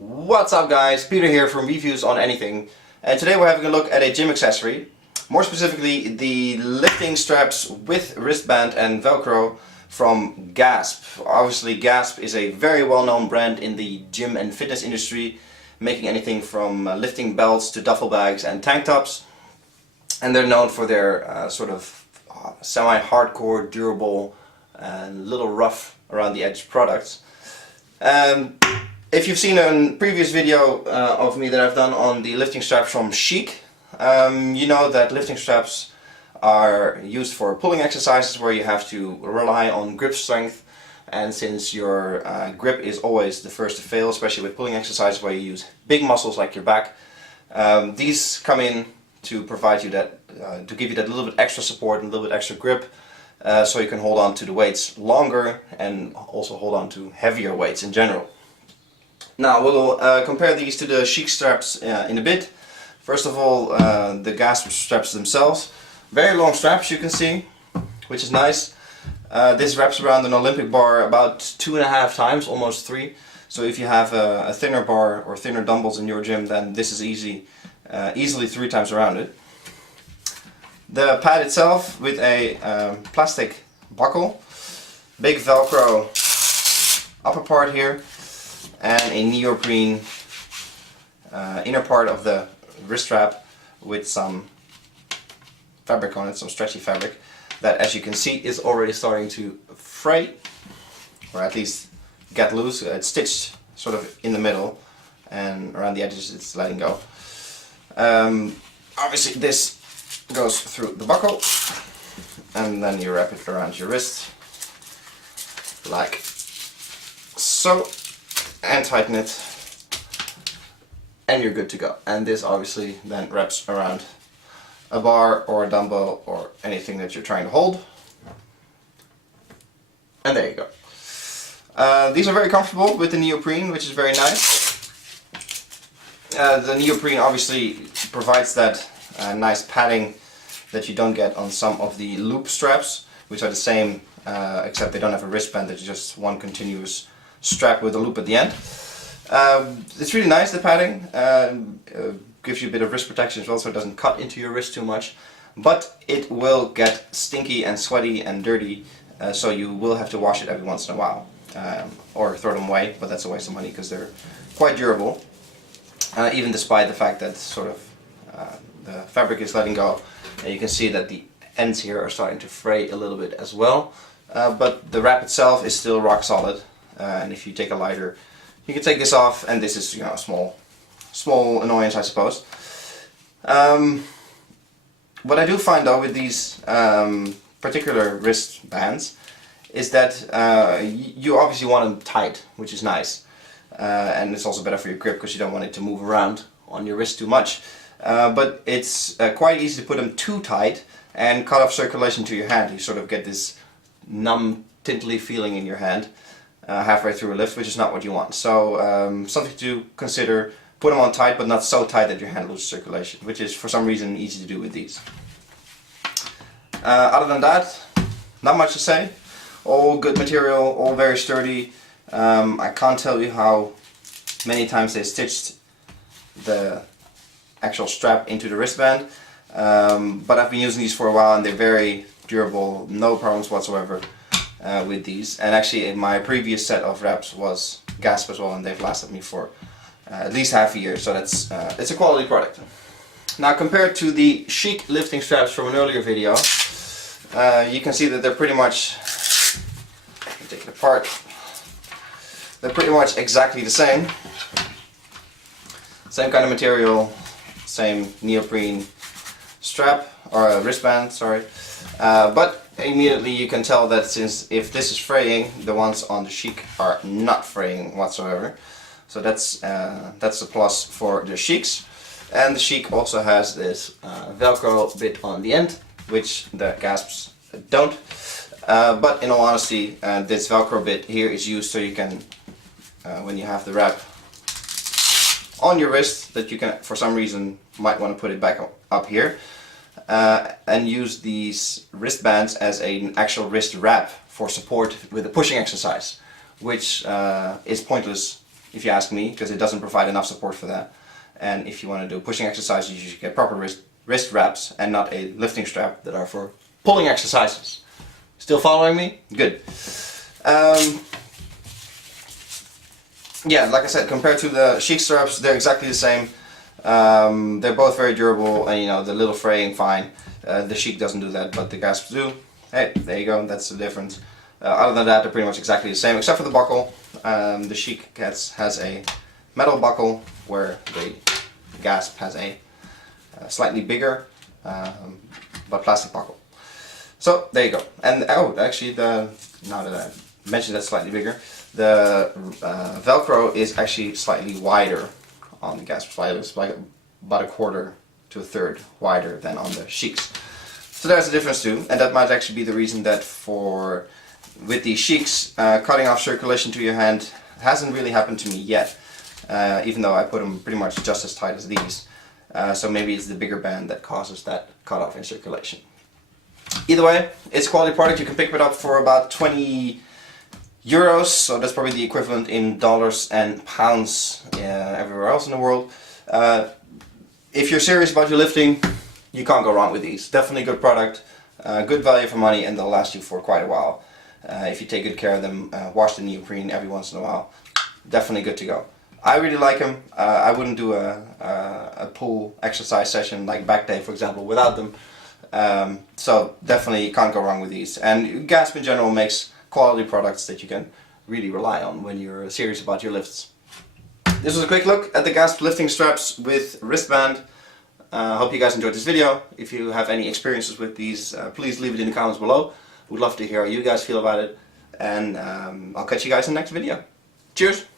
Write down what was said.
What's up guys, Peter here from Reviews on Anything, and today we're having a look at a gym accessory, more specifically the lifting straps with wristband and velcro from GASP. Obviously GASP is a very well-known brand in the gym and fitness industry, making anything from lifting belts to duffel bags and tank tops, and they're known for their semi-hardcore, durable and little rough around the edge products. If you've seen a previous video of me that I've done on the lifting straps from Chic, you know that lifting straps are used for pulling exercises where you have to rely on grip strength, and since your grip is always the first to fail, especially with pulling exercises where you use big muscles like your back, these come in to provide you that, to give you that little bit extra support and a little bit extra grip, so you can hold on to the weights longer and also hold on to heavier weights in general. Now we'll compare these to the Chic straps in a bit. First of all, the GASP straps themselves. Very long straps, you can see, which is nice. This wraps around an Olympic bar about 2.5 times, almost 3. So if you have a thinner bar or thinner dumbbells in your gym, then this is easily 3 times around it. The pad itself with a plastic buckle, big velcro upper part here, and a neoprene inner part of the wrist strap with some fabric on it, some stretchy fabric that, as you can see, is already starting to fray, or at least get loose. It's stitched sort of in the middle, and around the edges it's letting go. Obviously this goes through the buckle, and then you wrap it around your wrist like so, and tighten it, and you're good to go. And this obviously then wraps around a bar or a dumbbell or anything that you're trying to hold, and there you go. These are very comfortable with the neoprene, which is very nice. The neoprene obviously provides that nice padding that you don't get on some of the loop straps, which are the same except they don't have a wristband. It's just one continuous strap with a loop at the end. It's really nice, the padding. Gives you a bit of wrist protection as well, so it doesn't cut into your wrist too much. But it will get stinky and sweaty and dirty, so you will have to wash it every once in a while. Or throw them away, but that's a waste of money because they're quite durable. Even despite the fact that sort of the fabric is letting go. And you can see that the ends here are starting to fray a little bit as well. But the wrap itself is still rock solid. And if you take a lighter, you can take this off, and this is, you know, a small annoyance, I suppose. What I do find though with these particular wristbands is that you obviously want them tight, which is nice, and it's also better for your grip because you don't want it to move around on your wrist too much. But it's quite easy to put them too tight and cut off circulation to your hand. You sort of get this numb, tingly feeling in your hand halfway through a lift, which is not what you want. So something to consider: put them on tight, but not so tight that your hand loses circulation, which is for some reason easy to do with these. Other than that, not much to say. All good material, all very sturdy. I can't tell you how many times they stitched the actual strap into the wristband, but I've been using these for a while and they're very durable, no problems whatsoever with these. And actually my previous set of wraps was GASP as well, and they've lasted me for at least half a year, so that's it's a quality product. Now, compared to the Chic lifting straps from an earlier video, you can see that they're pretty much, take it apart, they're pretty much exactly the same. Same kind of material, same neoprene strap, or wristband, sorry. But immediately you can tell that since if this is fraying, the ones on the Chic are not fraying whatsoever. So that's a plus for the Chics. And the Chic also has this Velcro bit on the end, which the GASPs don't. But in all honesty, this Velcro bit here is used so you can, when you have the wrap on your wrist, that you can, for some reason, might want to put it back up here, and use these wristbands as an actual wrist wrap for support with a pushing exercise, which is pointless if you ask me, because it doesn't provide enough support for that. And if you want to do pushing exercises, you should get proper wrist wraps and not a lifting strap that are for pulling exercises. Still following me? Good. Yeah, like I said, compared to the Chic straps, they're exactly the same. They're both very durable, and you know, the little fraying, fine. The Chic doesn't do that, but the GASP do. Hey, there you go, that's the difference. Other than that, they're pretty much exactly the same, except for the buckle. The Chic has a metal buckle, where the GASP has a slightly bigger, but plastic buckle. So there you go. And oh, actually, now that I mentioned that slightly bigger, the Velcro is actually slightly wider on the GASP slide. It's like about a quarter to a third wider than on the Chics. So there's a difference too, and that might actually be the reason that with the Chics, cutting off circulation to your hand hasn't really happened to me yet, even though I put them pretty much just as tight as these. So maybe it's the bigger band that causes that cut off in circulation. Either way, it's a quality product. You can pick it up for about 20 euros, so that's probably the equivalent in dollars and pounds everywhere else in the world. If you're serious about your lifting, you can't go wrong with these. Definitely good product, good value for money, and they'll last you for quite a while. If you take good care of them, wash the neoprene every once in a while, definitely good to go. I really like them. I wouldn't do a pull exercise session like back day, for example, without them. So definitely can't go wrong with these. And GASP in general makes quality products that you can really rely on when you're serious about your lifts. This was a quick look at the GASP lifting straps with wristband. Hope you guys enjoyed this video. If you have any experiences with these, please leave it in the comments below. Would love to hear how you guys feel about it. And I'll catch you guys in the next video. Cheers!